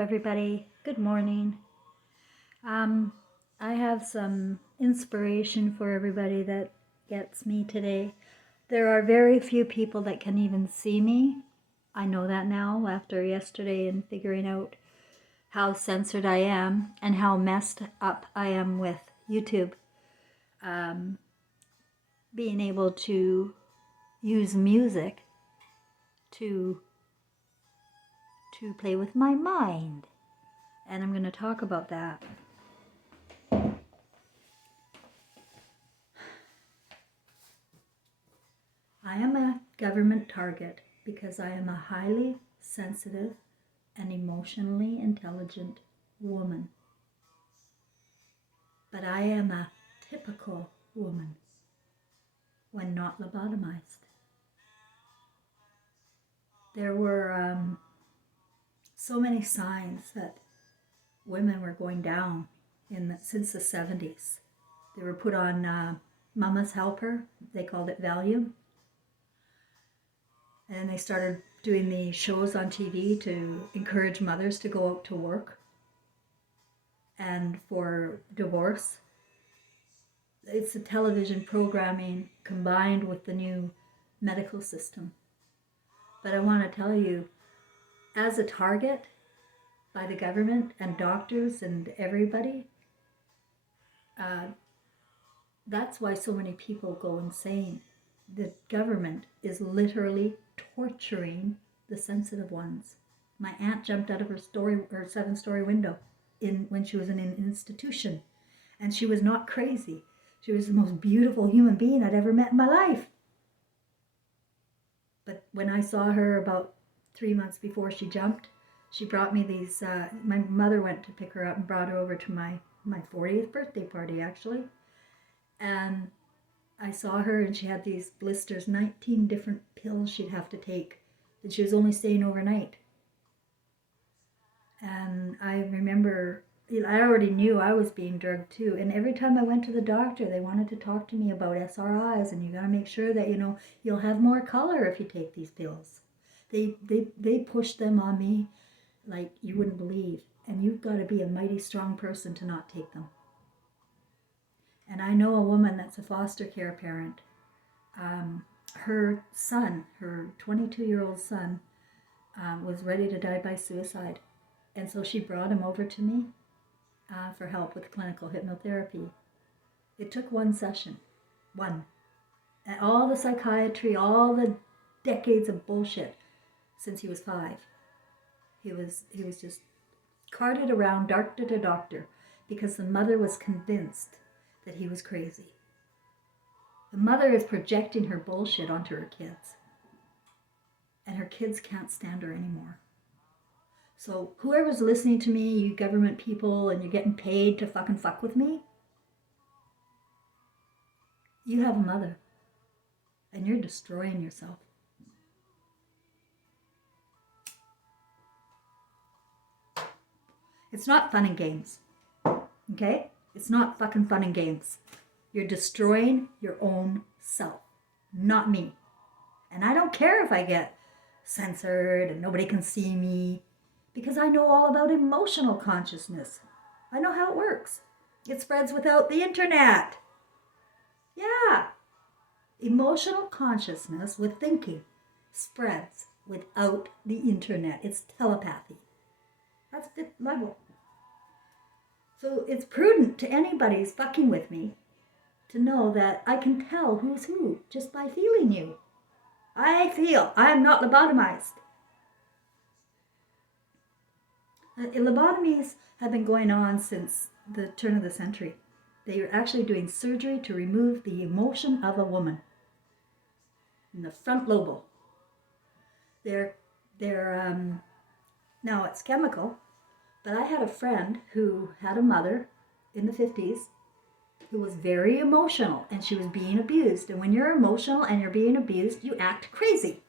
everybody. Good morning. Um, I have some inspiration for everybody that gets me today. There are very few people that can even see me. I know that now after yesterday and figuring out how censored I am and how messed up I am with YouTube. Being able to use music to play with my mind. And I'm going to talk about that. I am a government target because I am a highly sensitive and emotionally intelligent woman. But I am a typical woman when not lobotomized. There were so many signs that women were going down since the 70s. They were put on Mama's Helper, they called it Valium. And they started doing the shows on TV to encourage mothers to go out to work. And for divorce, it's the television programming combined with the new medical system. But I want to tell you, as a target by the government and doctors and everybody, that's why so many people go insane. The government is literally torturing the sensitive ones. My aunt jumped out of her 7-story window when she was in an institution, and she was not crazy. She was the most beautiful human being I'd ever met in my life. But when I saw her about 3 months before she jumped, she brought me these, my mother went to pick her up and brought her over to my 40th birthday party, actually. And I saw her and she had these blisters, 19 different pills she'd have to take. And she was only staying overnight. And I remember, I already knew I was being drugged too. And every time I went to the doctor, they wanted to talk to me about SRIs. And you got to make sure that, you'll have more color if you take these pills. They pushed them on me like you wouldn't believe. And you've got to be a mighty strong person to not take them. And I know a woman that's a foster care parent. Her son, her 22-year-old son, was ready to die by suicide. And so she brought him over to me for help with clinical hypnotherapy. It took one session. One. And all the psychiatry, all the decades of bullshit since he was 5. He was just carted around doctor to doctor because the mother was convinced that he was crazy. The mother is projecting her bullshit onto her kids. And her kids can't stand her anymore. So whoever's listening to me, you government people, and you're getting paid to fucking fuck with me, you have a mother. And you're destroying yourself. It's not fun and games. Okay? It's not fucking fun and games. You're destroying your own self, not me. And I don't care if I get censored and nobody can see me, because I know all about emotional consciousness. I know how it works. It spreads without the internet. Yeah. Emotional consciousness with thinking spreads without the internet. It's telepathy. That's 5th level. So it's prudent to anybody who's fucking with me to know that I can tell who's who just by feeling you. I feel I am not lobotomized. Lobotomies have been going on since the turn of the century. They are actually doing surgery to remove the emotion of a woman in the front lobe. Now it's chemical, but I had a friend who had a mother in the 50s who was very emotional and she was being abused. And when you're emotional and you're being abused, you act crazy.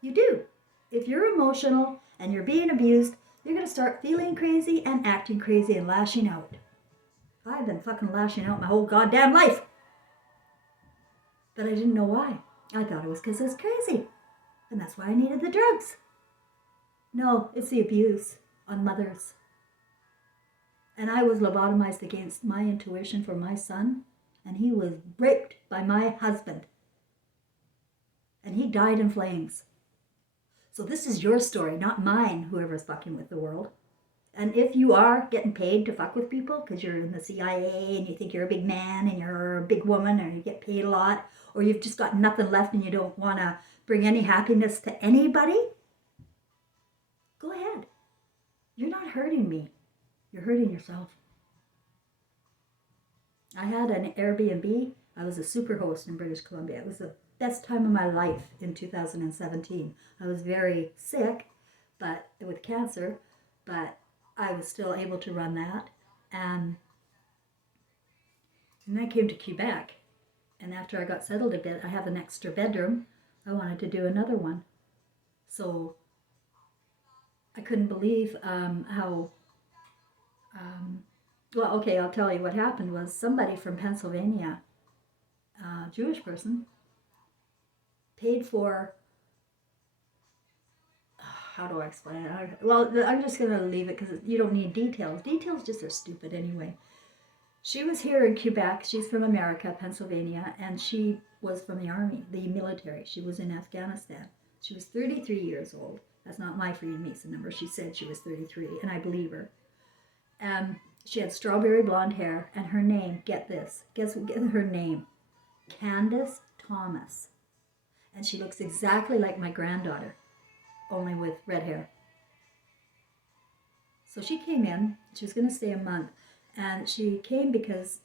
You do. If you're emotional and you're being abused, you're going to start feeling crazy and acting crazy and lashing out. I've been fucking lashing out my whole goddamn life. But I didn't know why. I thought it was because I was crazy. And that's why I needed the drugs. No, it's the abuse. on mothers. And I was lobotomized against my intuition for my son, and he was raped by my husband. And he died in flames. So this is your story, not mine, whoever's fucking with the world. And if you are getting paid to fuck with people because you're in the CIA and you think you're a big man and you're a big woman or you get paid a lot, or you've just got nothing left and you don't want to bring any happiness to anybody, go ahead. You're not hurting me. You're hurting yourself. I had an Airbnb. I was a super host in British Columbia. It was the best time of my life in 2017. I was very sick, but with cancer, but I was still able to run that. And I came to Quebec. And after I got settled a bit, I have an extra bedroom. I wanted to do another one. So I couldn't believe how well, okay, I'll tell you what happened was somebody from Pennsylvania, a Jewish person, paid for, how do I explain it? Well, I'm just going to leave it because you don't need details. Details just are stupid anyway. She was here in Quebec. She's from America, Pennsylvania, and she was from the army, the military. She was in Afghanistan. She was 33 years old. That's not my Freemason number. She said she was 33, and I believe her. She had strawberry blonde hair, and her name, get this, guess her name, Candace Thomas. And she looks exactly like my granddaughter, only with red hair. So she came in, she was going to stay a month, and she came because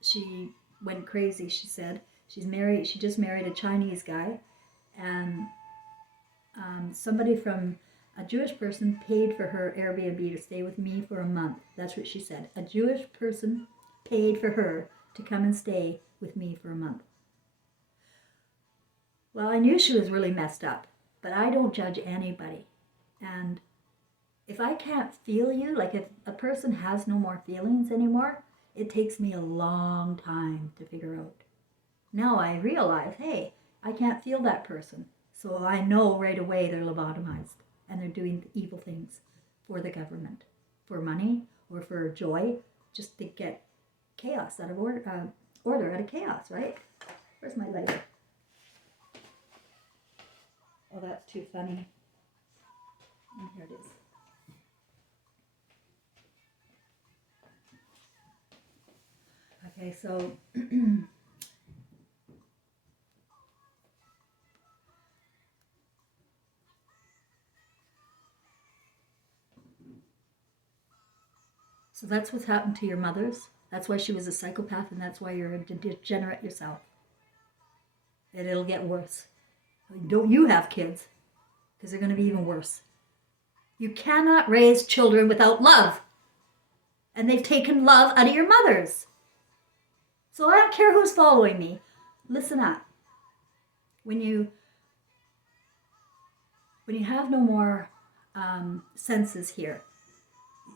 she went crazy, she said. She just married a Chinese guy, and somebody from a Jewish person paid for her Airbnb to stay with me for a month. That's what she said. A Jewish person paid for her to come and stay with me for a month. Well, I knew she was really messed up, but I don't judge anybody. And if I can't feel you, like if a person has no more feelings anymore, it takes me a long time to figure out. Now I realize, hey, I can't feel that person. So I know right away they're lobotomized. And they're doing evil things for the government, for money or for joy, just to get chaos out of order out of chaos, right? Where's my lighter? Oh, that's too funny. And here it is. Okay, so so that's what's happened to your mothers. That's why she was a psychopath, and that's why you're a degenerate yourself. And it'll get worse. Don't you have kids, because they're going to be even worse. You cannot raise children without love. And they've taken love out of your mothers. So I don't care who's following me. Listen up. When you have no more senses here,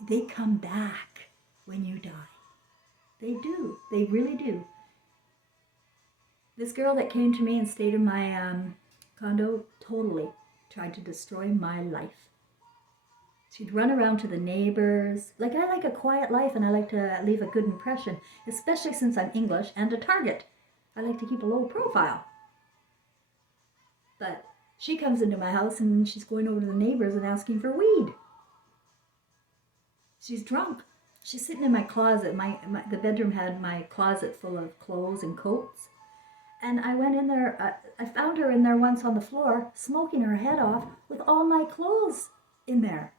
they come back when you die. They do. They really do. This girl that came to me and stayed in my condo totally tried to destroy my life. She'd run around to the neighbors. Like, I like a quiet life and I like to leave a good impression, especially since I'm English and a target. I like to keep a low profile. But she comes into my house and she's going over to the neighbors and asking for weed. She's drunk. She's sitting in my closet. The bedroom had my closet full of clothes and coats. And I went in there, I found her in there once on the floor, smoking her head off with all my clothes in there.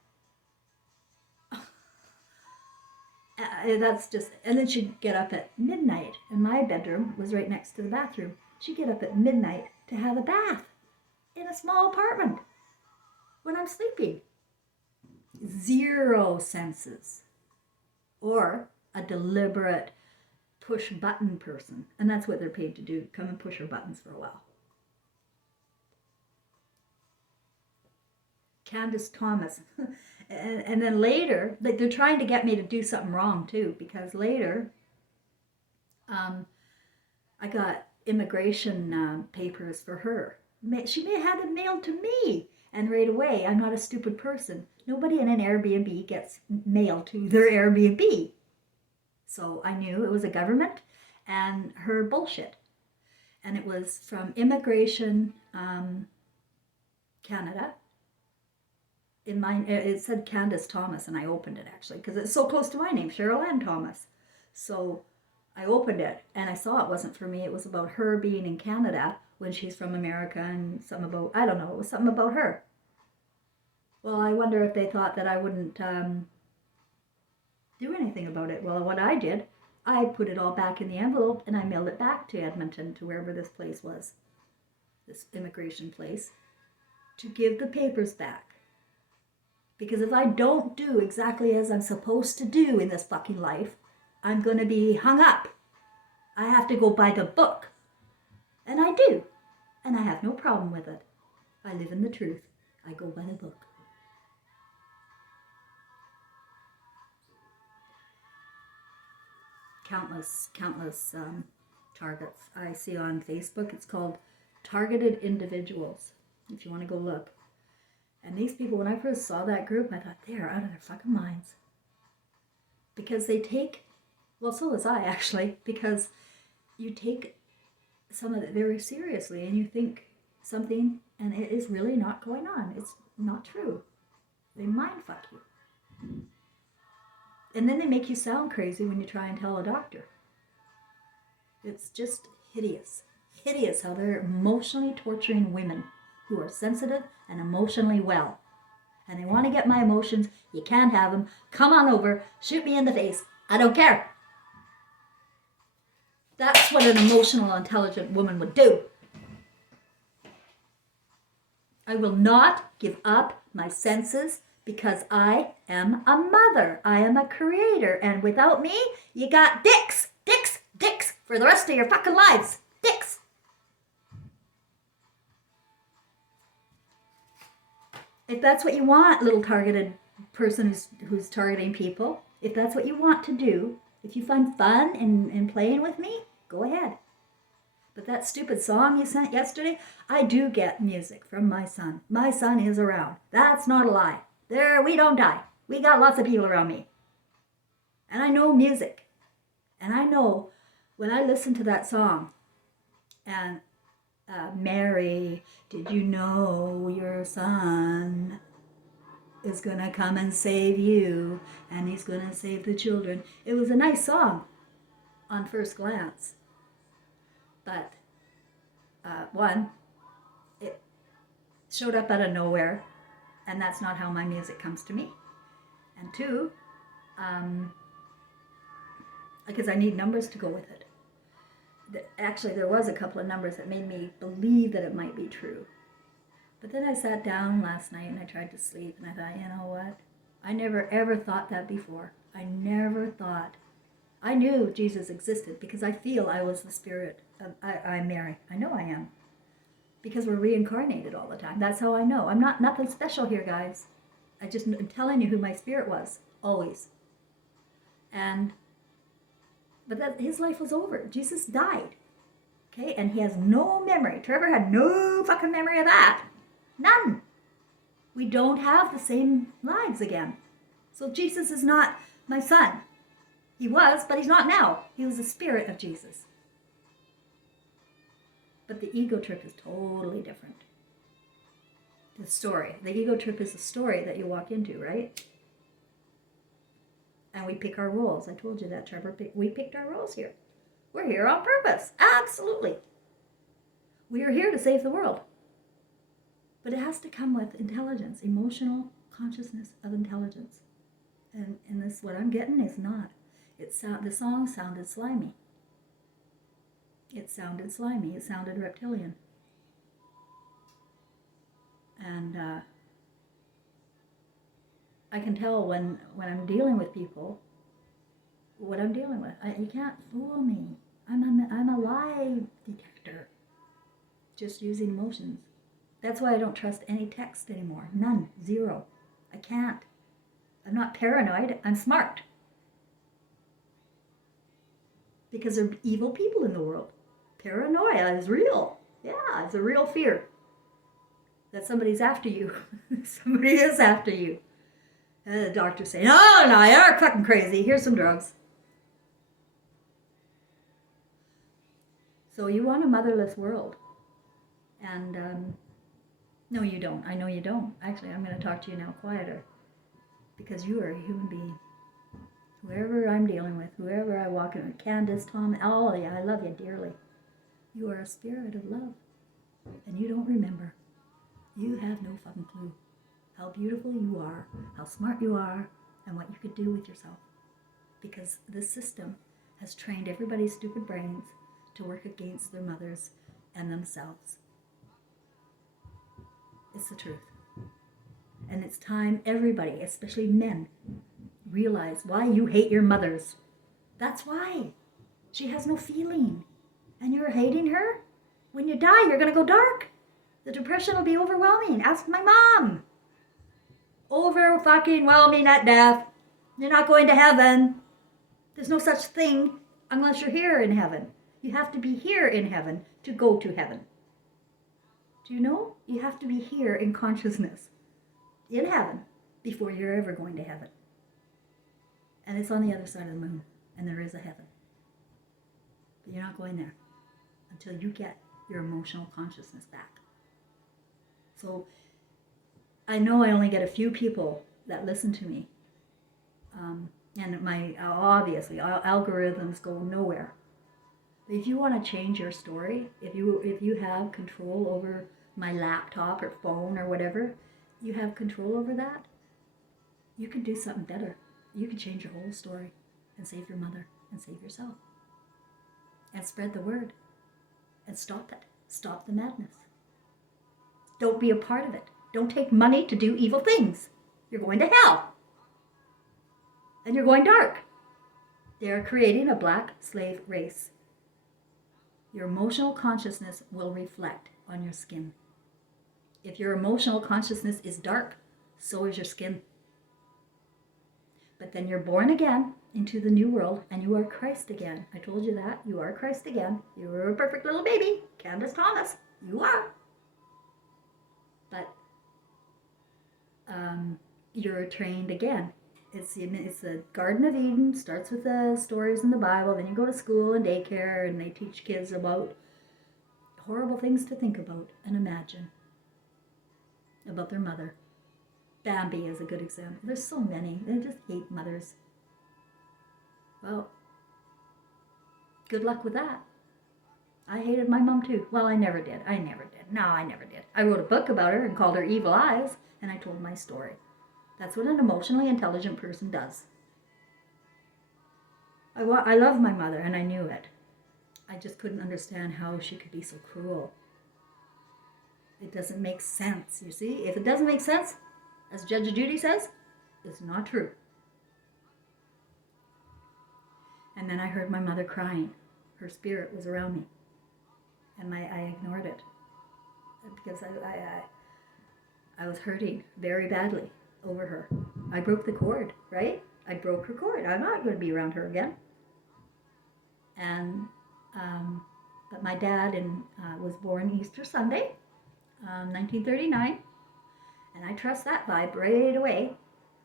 That's just, and then she'd get up at midnight, and my bedroom was right next to the bathroom. She'd get up at midnight to have a bath in a small apartment when I'm sleeping. Zero senses. Or a deliberate push button person. And that's what they're paid to do. Come and push her buttons for a while. Candace Thomas. and then later, like, they're trying to get me to do something wrong too, because later I got immigration papers for her. She may have had them mailed to me. And right away, I'm not a stupid person. Nobody in an Airbnb gets mail to their Airbnb. So I knew it was a government and her bullshit. And it was from Immigration Canada. In mine, it said Candace Thomas, and I opened it actually because it's so close to my name, Cheryl Ann Thomas. So I opened it and I saw it wasn't for me. It was about her being in Canada when she's from America and something about, I don't know, it was something about her. Well, I wonder if they thought that I wouldn't do anything about it. Well, what I did, I put it all back in the envelope and I mailed it back to Edmonton, to wherever this place was, this immigration place, to give the papers back. Because if I don't do exactly as I'm supposed to do in this fucking life, I'm going to be hung up. I have to go by the book. And I do. And I have no problem with it. I live in the truth. I go by the book. Countless targets I see on Facebook. It's called Targeted Individuals, if you want to go look. And these people, when I first saw that group, I thought, they're out of their fucking minds. Because they take, well, so was I actually, because you take some of it very seriously and you think something and it is really not going on. It's not true. They mind fuck you. And then they make you sound crazy when you try and tell a doctor. It's just hideous. Hideous how they're emotionally torturing women who are sensitive and emotionally well. And they want to get my emotions. You can't have them. Come on over. Shoot me in the face. I don't care. That's what an emotional, intelligent woman would do. I will not give up my senses because I am a mother. I am a creator. And without me, you got dicks, dicks, dicks for the rest of your fucking lives. Dicks. If that's what you want, little targeted person who's targeting people, if that's what you want to do, if you find fun in playing with me, go ahead. But that stupid song you sent yesterday, I do get music from my son. My son is around. That's not a lie. There, we don't die. We got lots of people around me. And I know music. And I know when I listen to that song, and Mary, did you know your son is going to come and save you, and he's going to save the children. It was a nice song on first glance. But one, it showed up out of nowhere, and that's not how my music comes to me. And two, because I need numbers to go with it. Actually, there was a couple of numbers that made me believe that it might be true. But then I sat down last night and I tried to sleep, and I thought, you know what? I never ever thought that before. I never thought. I knew Jesus existed because I feel I was the spirit of, I'm Mary. I know I am. Because we're reincarnated all the time. That's how I know. I'm not nothing special here, guys. I'm telling you who my spirit was, always. But his life was over. Jesus died. Okay, and he has no memory. Trevor had no fucking memory of that. None. We don't have the same lives again. So Jesus is not my son. He was, but he's not now. He was the spirit of Jesus. But the ego trip is totally different. The story. The ego trip is a story that you walk into, right? And we pick our roles. I told you that, Trevor. We picked our roles here. We're here on purpose. Absolutely. We are here to save the world. But it has to come with intelligence, emotional consciousness of intelligence. And this, what I'm getting is not. The song sounded slimy. It sounded slimy. It sounded reptilian. And I can tell when I'm dealing with people what I'm dealing with. You can't fool me. I'm a lie detector. Just using emotions. That's why I don't trust any text anymore. None. Zero. I can't. I'm not paranoid. I'm smart. Because there are evil people in the world. Paranoia is real. Yeah, it's a real fear. that somebody's after you. Somebody is after you. And the doctor's saying, oh, no, you're fucking crazy. Here's some drugs. So you want a motherless world. And no, you don't. I know you don't. Actually, I'm going to talk to you now quieter. Because you are a human being. Whoever I'm dealing with, whoever I walk in with, Candace, Tom, all of you, I love you dearly. You are a spirit of love. And you don't remember. You have no fucking clue how beautiful you are, how smart you are, and what you could do with yourself. Because this system has trained everybody's stupid brains to work against their mothers and themselves. It's the truth. And it's time everybody, especially men, realize why you hate your mothers. That's why. She has no feeling. And you're hating her? When you die, you're going to go dark. The depression will be overwhelming. Ask my mom. Over-fucking-whelming at death. You're not going to heaven. There's no such thing unless you're here in heaven. You have to be here in heaven to go to heaven. Do you know? You have to be here in consciousness, in heaven, before you're ever going to heaven. And it's on the other side of the moon, and there is a heaven. But you're not going there until you get your emotional consciousness back. So I know I only get a few people that listen to me. And my, obviously, algorithms go nowhere. But if you want to change your story, if you have control over my laptop or phone or whatever, you have control over that, you can do something better. You can change your whole story and save your mother and save yourself. And spread the word. And stop it. Stop the madness. Don't be a part of it. Don't take money to do evil things. You're going to hell. And you're going dark. They are creating a black slave race. Your emotional consciousness will reflect on your skin. If your emotional consciousness is dark, so is your skin. But then you're born again into the new world, and you are Christ again. I told you that. You are Christ again. You are a perfect little baby. Candace Thomas. You are. But you're trained again. It's the Garden of Eden. Starts with the stories in the Bible. Then you go to school and daycare, and they teach kids about horrible things to think about and imagine about their mother. Bambi is a good example. There's so many. They just hate mothers. Well, good luck with that. I hated my mom too. Well, I never did. No, I never did. I wrote a book about her and called her Evil Eyes, and I told my story. That's what an emotionally intelligent person does. I love my mother, and I knew it. I just couldn't understand how she could be so cruel. It doesn't make sense, you see? If it doesn't make sense, as Judge Judy says, it's not true. And then I heard my mother crying. Her spirit was around me. And I ignored it. Because I was hurting very badly over her. I broke the cord, right? I broke her cord. I'm not going to be around her again. And but my dad was born Easter Sunday, 1939, and I trust that vibe right away.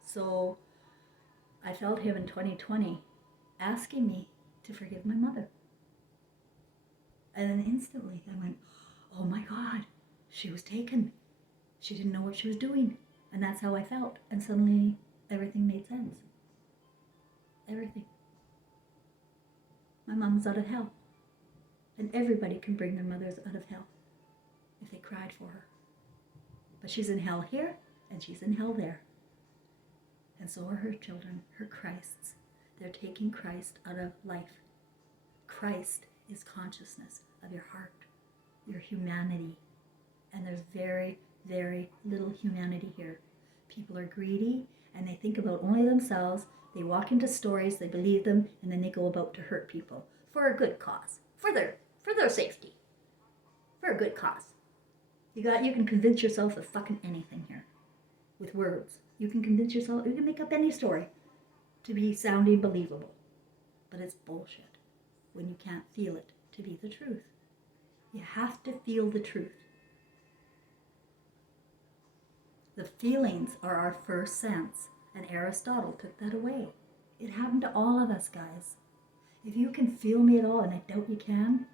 So I felt him in 2020 asking me to forgive my mother. And then instantly I went, oh my God, she was taken. She didn't know what she was doing. And that's how I felt. And suddenly everything made sense. Everything. My mom's out of hell. And everybody can bring their mothers out of hell if they cried for her. But she's in hell here, and she's in hell there. And so are her children, her Christs. They're taking Christ out of life. Christ is consciousness of your heart, your humanity. And there's very, very little humanity here. People are greedy, and they think about only themselves. They walk into stories, they believe them, and then they go about to hurt people for a good cause, for their safety, for a good cause. You can convince yourself of fucking anything here with words. You can convince yourself, you can make up any story to be sounding believable. But it's bullshit when you can't feel it to be the truth. You have to feel the truth. The feelings are our first sense, and Aristotle took that away. It happened to all of us, guys. If you can feel me at all, and I doubt you can,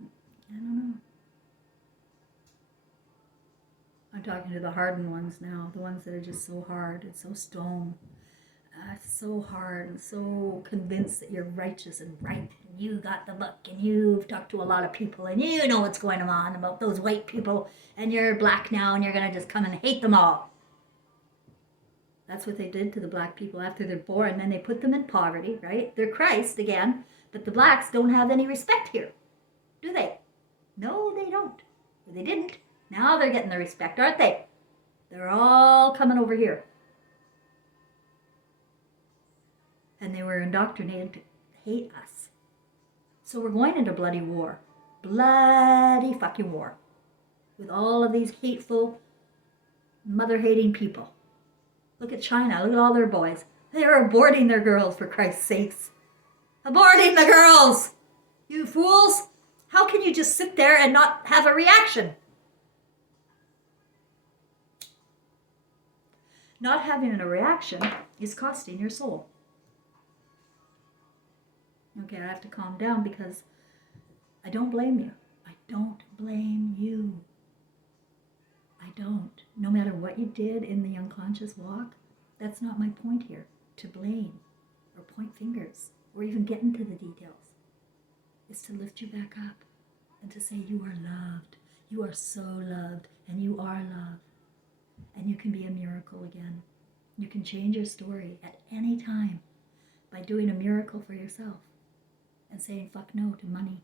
I don't know. I'm talking to the hardened ones now, the ones that are just so hard and so stone. So hard and so convinced that you're righteous and right. And you got the book and you've talked to a lot of people and you know what's going on about those white people and you're black now and you're going to just come and hate them all. That's what they did to the black people after they're born. And then they put them in poverty, right? They're Christ again, but the blacks don't have any respect here, do they? No, they don't. Or they didn't. Now they're getting the respect, aren't they? They're all coming over here. And they were indoctrinated to hate us. So we're going into bloody war. Bloody fucking war. With all of these hateful, mother-hating people. Look at China. Look at all their boys. They are aborting their girls, for Christ's sakes. Aborting the girls! You fools! How can you just sit there and not have a reaction? Not having a reaction is costing your soul. Okay, I have to calm down because I don't blame you. I don't blame you. I don't. No matter what you did in the unconscious walk, that's not my point here. To blame or point fingers or even get into the details. It's to lift you back up and to say you are loved. You are so loved and you are loved. And you can be a miracle again. You can change your story at any time by doing a miracle for yourself. And saying fuck no to money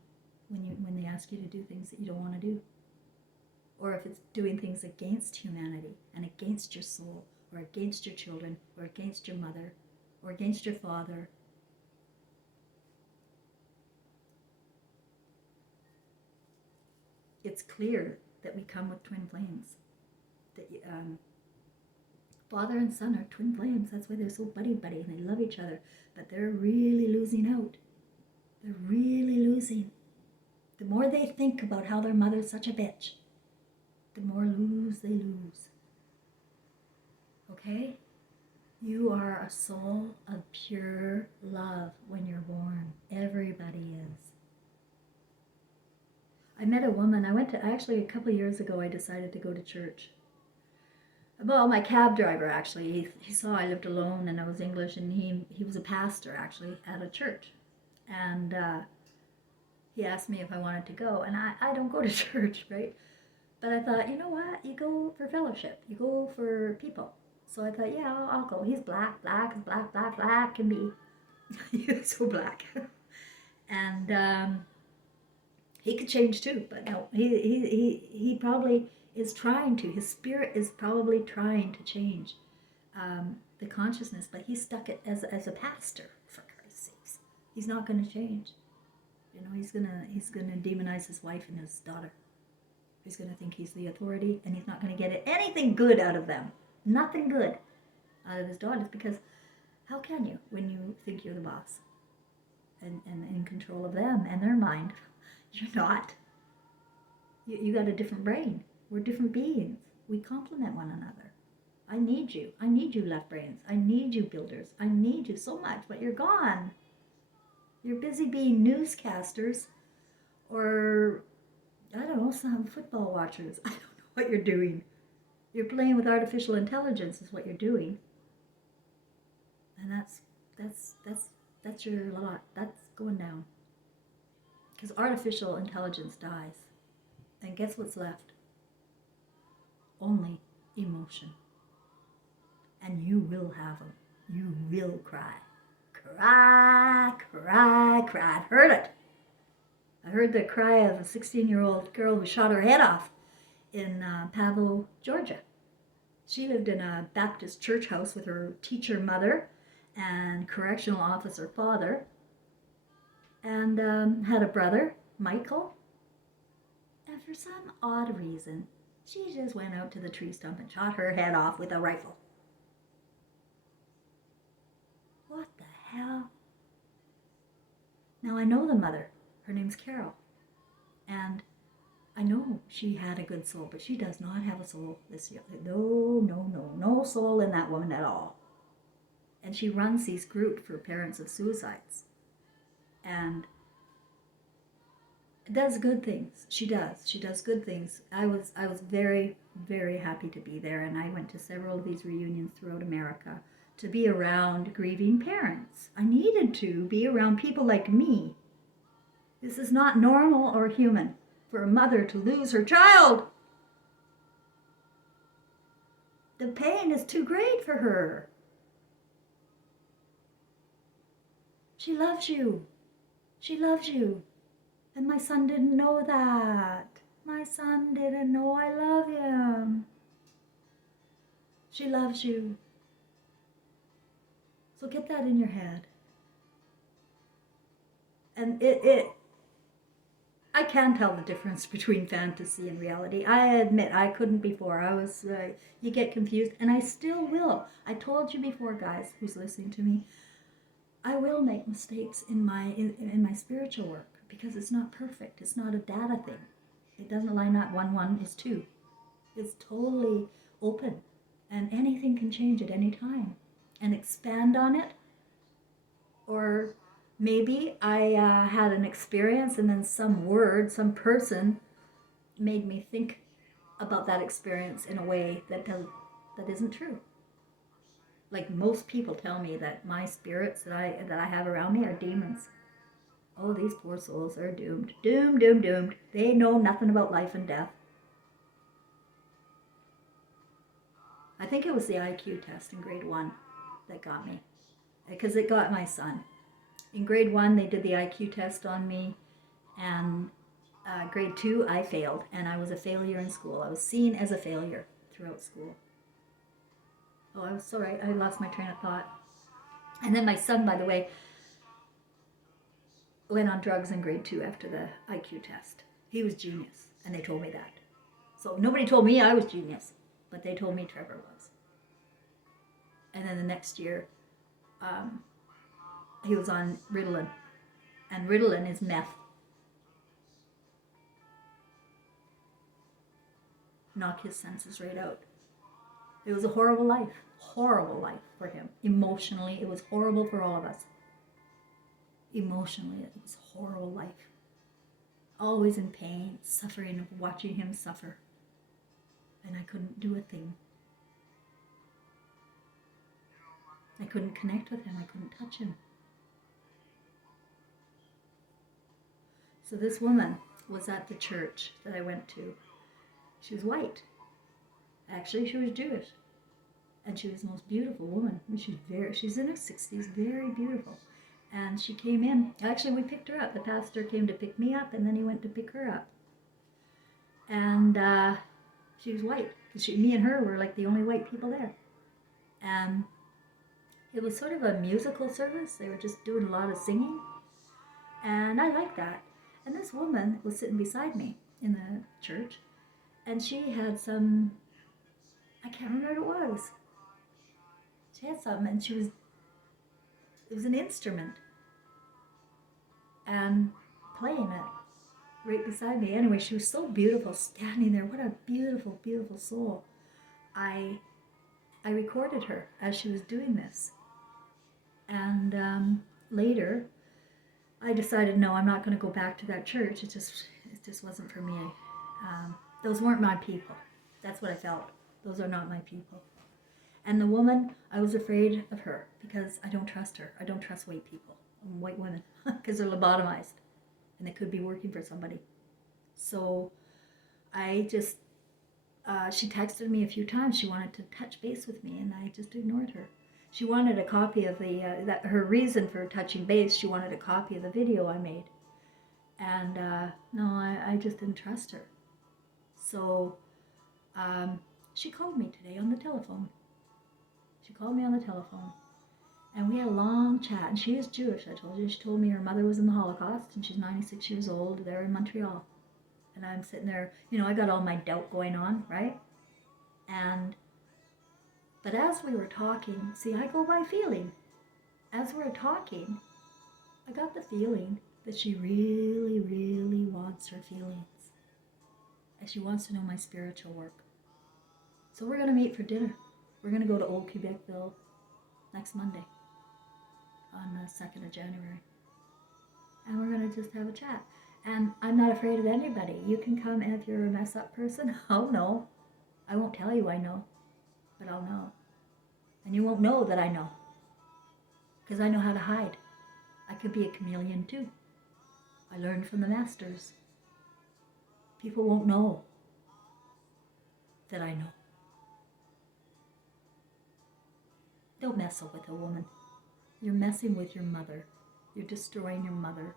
when they ask you to do things that you don't want to do. Or if it's doing things against humanity and against your soul or against your children or against your mother or against your father. It's clear that we come with twin flames. That father and son are twin flames. That's why they're so buddy-buddy and they love each other. But they're really losing out. They're really losing. The more they think about how their mother's such a bitch, the more lose they lose. Okay? You are a soul of pure love when you're born. Everybody is. I met a woman. Actually, a couple of years ago, I decided to go to church. Well, my cab driver, actually, he saw I lived alone and I was English, and he was a pastor, actually, at a church. And he asked me if I wanted to go. And I don't go to church, right? But I thought, you know what? You go for fellowship. You go for people. So I thought, yeah, I'll go. He's black can be. He's so black. And he could change too. But no, he probably is trying to. His spirit is probably trying to change the consciousness. But he's stuck it as a pastor, for Christ's sakes. He's not going to change. You know, he's gonna demonize his wife and his daughter. He's gonna think he's the authority, and he's not gonna get anything good out of them. Nothing good out of his daughters, because how can you when you think you're the boss and in control of them and their mind? You're not. You got a different brain. We're different beings. We complement one another. I need you. I need you, left brains. I need you, builders. I need you so much, but you're gone. You're busy being newscasters or, I don't know, some football watchers. I don't know what you're doing. You're playing with artificial intelligence is what you're doing. And that's your lot. That's going down. Because artificial intelligence dies. And guess what's left? Only emotion. And you will have them. You will cry. Cry, cry, cry. I've heard it. I heard the cry of a 16-year-old girl who shot her head off in Pavo, Georgia. She lived in a Baptist church house with her teacher mother and correctional officer father, and had a brother, Michael. And for some odd reason, she just went out to the tree stump and shot her head off with a rifle. What the hell? Now I know the mother. Her name's Carol. And I know she had a good soul, but she does not have a soul this year. No, no, no, no soul in that woman at all. And she runs these groups for parents of suicides. And does good things. She does. She does good things. I was very, very happy to be there, and I went to several of these reunions throughout America to be around grieving parents. I needed to be around people like me. This is not normal or human for a mother to lose her child. The pain is too great for her. She loves you. She loves you. And my son didn't know that. My son didn't know I love him. She loves you. So get that in your head. And I can tell the difference between fantasy and reality. I admit I couldn't before. You get confused, and I still will. I told you before, guys, who's listening to me, I will make mistakes in my spiritual work because it's not perfect. It's not a data thing. It doesn't line up 1 is 2. It's totally open, and anything can change at any time. And expand on it, or maybe I had an experience and then some word, some person made me think about that experience in a way that isn't true. Like most people tell me that my spirits that I have around me are demons. Oh, these poor souls are doomed. Doomed, doomed, doomed. They know nothing about life and death. I think it was the IQ test in grade 1 that got me, because it got my son. In grade 1, they did the IQ test on me, and grade 2, I failed, and I was a failure in school. I was seen as a failure throughout school. Oh, I was sorry. I lost my train of thought. And then my son, by the way, went on drugs in grade 2 after the IQ test. He was genius, and they told me that. So nobody told me I was genius, but they told me Trevor was. And then the next year, he was on Ritalin, and Ritalin is meth. Knock his senses right out. It was a horrible life for him. Emotionally, it was horrible for all of us. Emotionally, it was a horrible life. Always in pain, suffering of watching him suffer. And I couldn't do a thing. I couldn't connect with him. I couldn't touch him. So this woman was at the church that I went to. She was white. Actually, she was Jewish. And she was the most beautiful woman. She's in her 60s, very beautiful. And she came in. Actually, we picked her up. The pastor came to pick me up, and then he went to pick her up. And she was white. Me and her were like the only white people there. And it was sort of a musical service. They were just doing a lot of singing. And I liked that. And this woman was sitting beside me in the church. And she had some, I can't remember what it was. She had something, and it was an instrument. And playing it right beside me. Anyway, she was so beautiful standing there. What a beautiful, beautiful soul. I recorded her as she was doing this. And later, I decided, no, I'm not going to go back to that church. It just wasn't for me. Those weren't my people. That's what I felt. Those are not my people. And the woman, I was afraid of her because I don't trust her. I don't trust white people, white women, because they're lobotomized and they could be working for somebody. So I just, she texted me a few times. She wanted to touch base with me, and I just ignored her. She wanted a copy of her reason for touching base. She wanted a copy of the video I made. And no, I just didn't trust her. So she called me today on the telephone. She called me on the telephone. And we had a long chat. And she is Jewish, I told you. She told me her mother was in the Holocaust, and she's 96 years old. They're in Montreal. And I'm sitting there, I got all my doubt going on, right? But as we were talking, see, I go by feeling. As we were talking, I got the feeling that she really, really wants her feelings. and she wants to know my spiritual work. So we're going to meet for dinner. We're going to go to Old Quebecville next Monday on the 2nd of January. And we're going to just have a chat. And I'm not afraid of anybody. You can come, and if you're a mess up person, I'll know. I won't tell you I know, but I'll know. And you won't know that I know, because I know how to hide. I could be a chameleon too. I learned from the masters. People won't know that I know. Don't mess up with a woman. You're messing with your mother. You're destroying your mother.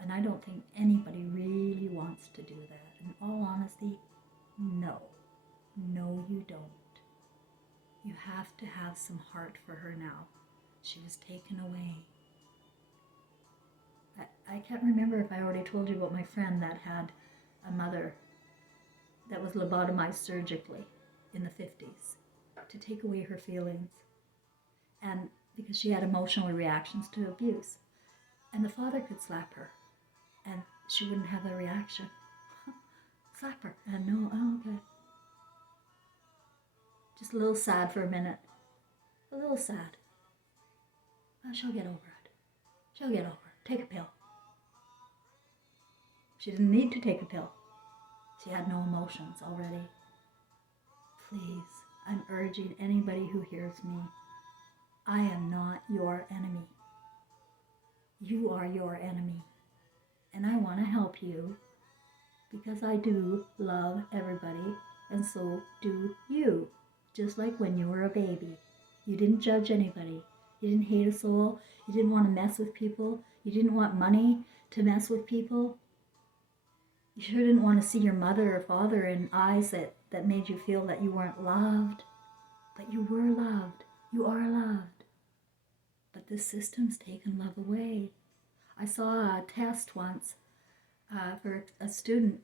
And I don't think anybody really wants to do that. In all honesty, no. No, you don't. You have to have some heart for her now. She was taken away. I can't remember if I already told you about my friend that had a mother that was lobotomized surgically in the 50s to take away her feelings. And because she had emotional reactions to abuse. And the father could slap her and she wouldn't have a reaction. Slap her. And no, oh, okay. Just a little sad for a minute. A little sad. Oh, she'll get over it. She'll get over it. Take a pill. She didn't need to take a pill. She had no emotions already. Please, I'm urging anybody who hears me, I am not your enemy. You are your enemy. And I want to help you because I do love everybody, and so do you. Just like when you were a baby. You didn't judge anybody. You didn't hate a soul. You didn't want to mess with people. You didn't want money to mess with people. You sure didn't want to see your mother or father in eyes that made you feel that you weren't loved. But you were loved. You are loved. But this system's taken love away. I saw a test once for a student.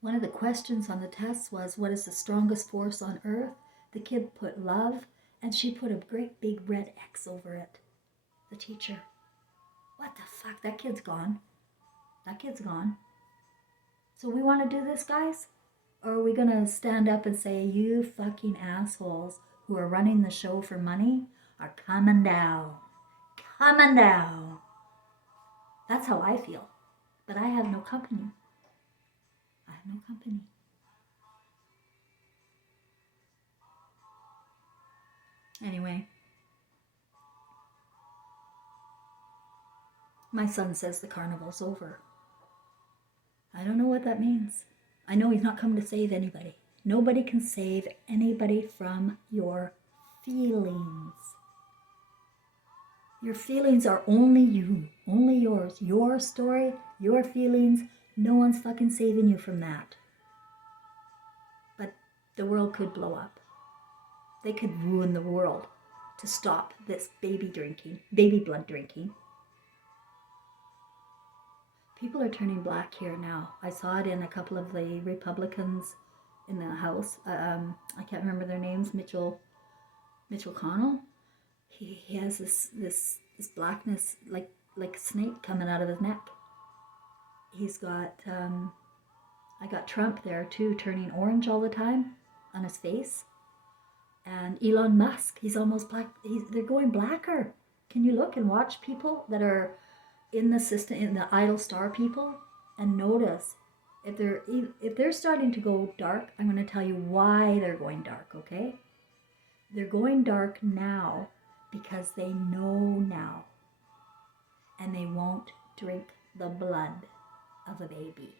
One of the questions on the test was, what is the strongest force on earth? The kid put love, and she put a great big red X over it. The teacher. What the fuck? That kid's gone. That kid's gone. So we want to do this, guys? Or are we going to stand up and say, you fucking assholes who are running the show for money are coming down. Coming down. That's how I feel. But I have no company. I have no company. Anyway. My son says the carnival's over. I don't know what that means. I know he's not coming to save anybody. Nobody can save anybody from your feelings. Your feelings are only you, only yours. Your story, your feelings, no one's fucking saving you from that. But the world could blow up. They could ruin the world to stop this baby blood drinking. People are turning black here now. I saw it in a couple of the Republicans in the House. I can't remember their names. Mitch Connell. He has this blackness like a snake coming out of his neck. He's got I got Trump there too, turning orange all the time on his face. And Elon Musk, he's almost black. They're going blacker. Can you look and watch people that are in the system, in the idle star people, and notice if they're starting to go dark? I'm going to tell you why they're going dark, okay? They're going dark now because they know now, and they won't drink the blood of a baby.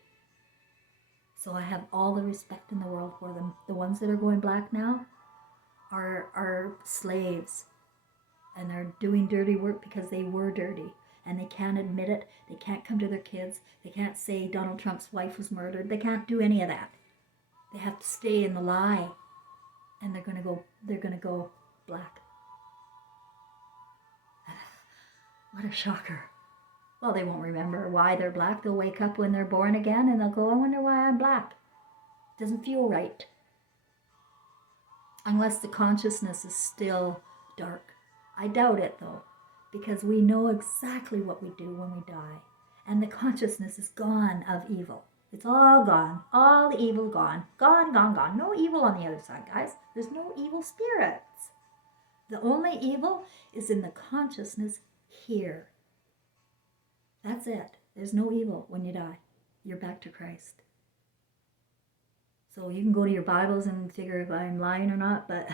So I have all the respect in the world for them. The ones that are going black now are slaves, and they're doing dirty work because they were dirty. And they can't admit it. They can't come to their kids. They can't say Donald Trump's wife was murdered. They can't do any of that. They have to stay in the lie. And they're gonna go black. What a shocker. Well, they won't remember why they're black. They'll wake up when they're born again and they'll go, I wonder why I'm black. Doesn't feel right. Unless the consciousness is still dark. I doubt it though. Because we know exactly what we do when we die. And the consciousness is gone of evil. It's all gone. All the evil gone. Gone, gone, gone. No evil on the other side, guys. There's no evil spirits. The only evil is in the consciousness here. That's it. There's no evil when you die. You're back to Christ. So you can go to your Bibles and figure if I'm lying or not, but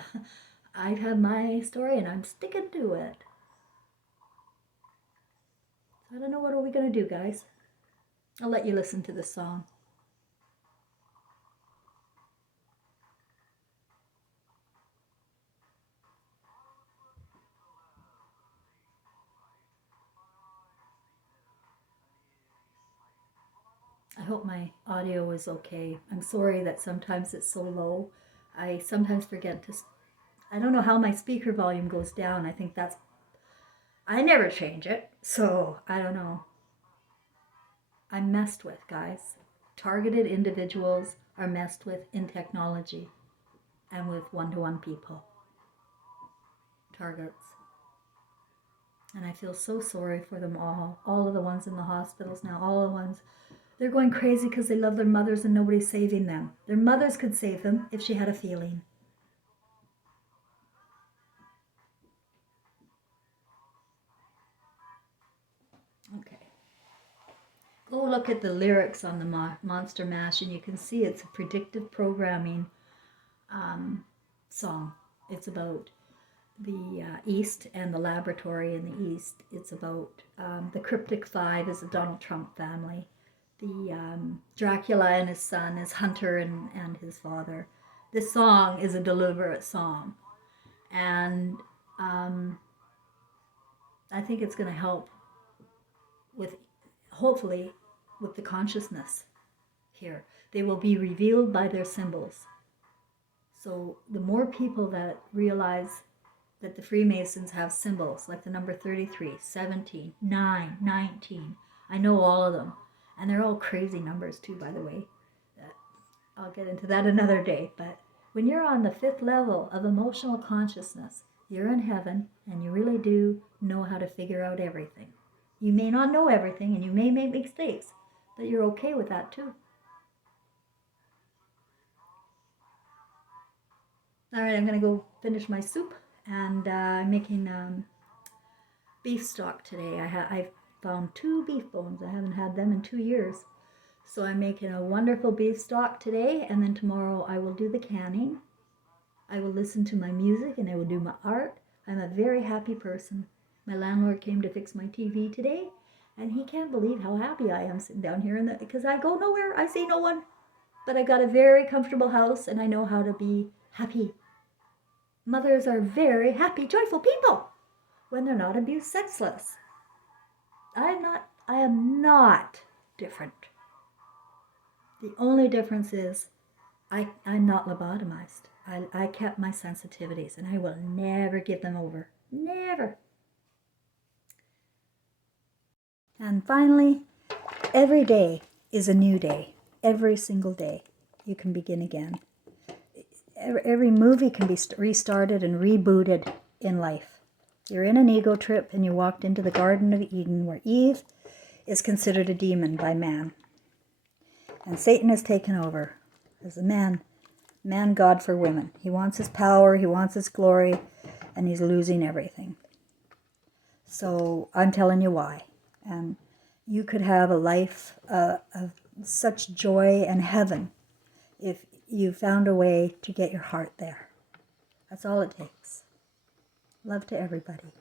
I've had my story and I'm sticking to it. So I don't know, what are we going to do, guys? I'll let you listen to this song. I hope my audio is okay. I'm sorry that sometimes it's so low. I sometimes forget to, I don't know how my speaker volume goes down. I think that's, I never change it. So I don't know. I'm messed with, guys. Targeted individuals are messed with in technology and with one-to-one people. Targets. And I feel so sorry for them all of the ones in the hospitals now, all the ones. They're going crazy because they love their mothers and nobody's saving them. Their mothers could save them if she had a feeling. Okay. Go look at the lyrics on the Monster Mash and you can see it's a predictive programming song. It's about the East and the laboratory in the East. It's about the Cryptic Five is the Donald Trump family. The Dracula and his son is Hunter and his father. This song is a deliberate song. And I think it's going to help with, hopefully, with the consciousness here. They will be revealed by their symbols. So the more people that realize that the Freemasons have symbols like the number 33, 17, 9, 19. I know all of them. And they're all crazy numbers too, by the way. I'll get into that another day. But when you're on the 5th level of emotional consciousness, you're in heaven and you really do know how to figure out everything. You may not know everything and you may make mistakes, but you're okay with that too. All right, I'm going to go finish my soup. And I'm making beef stock today. I found 2 beef bones. I haven't had them in 2 years. So I'm making a wonderful beef stock today, and then tomorrow I will do the canning. I will listen to my music and I will do my art. I'm a very happy person. My landlord came to fix my TV today, and he can't believe how happy I am sitting down here because I go nowhere. I see no one. But I got a very comfortable house and I know how to be happy. Mothers are very happy, joyful people when they're not abused sexless. I am not different. The only difference is I'm not lobotomized. I kept my sensitivities and I will never give them over. Never. And finally, every day is a new day. Every single day you can begin again. Every movie can be restarted and rebooted in life. You're in an ego trip and you walked into the Garden of Eden where Eve is considered a demon by man. And Satan has taken over as a man god for women. He wants his power, he wants his glory, and he's losing everything. So I'm telling you why. And you could have a life of such joy and heaven if you found a way to get your heart there. That's all it takes. Love to everybody.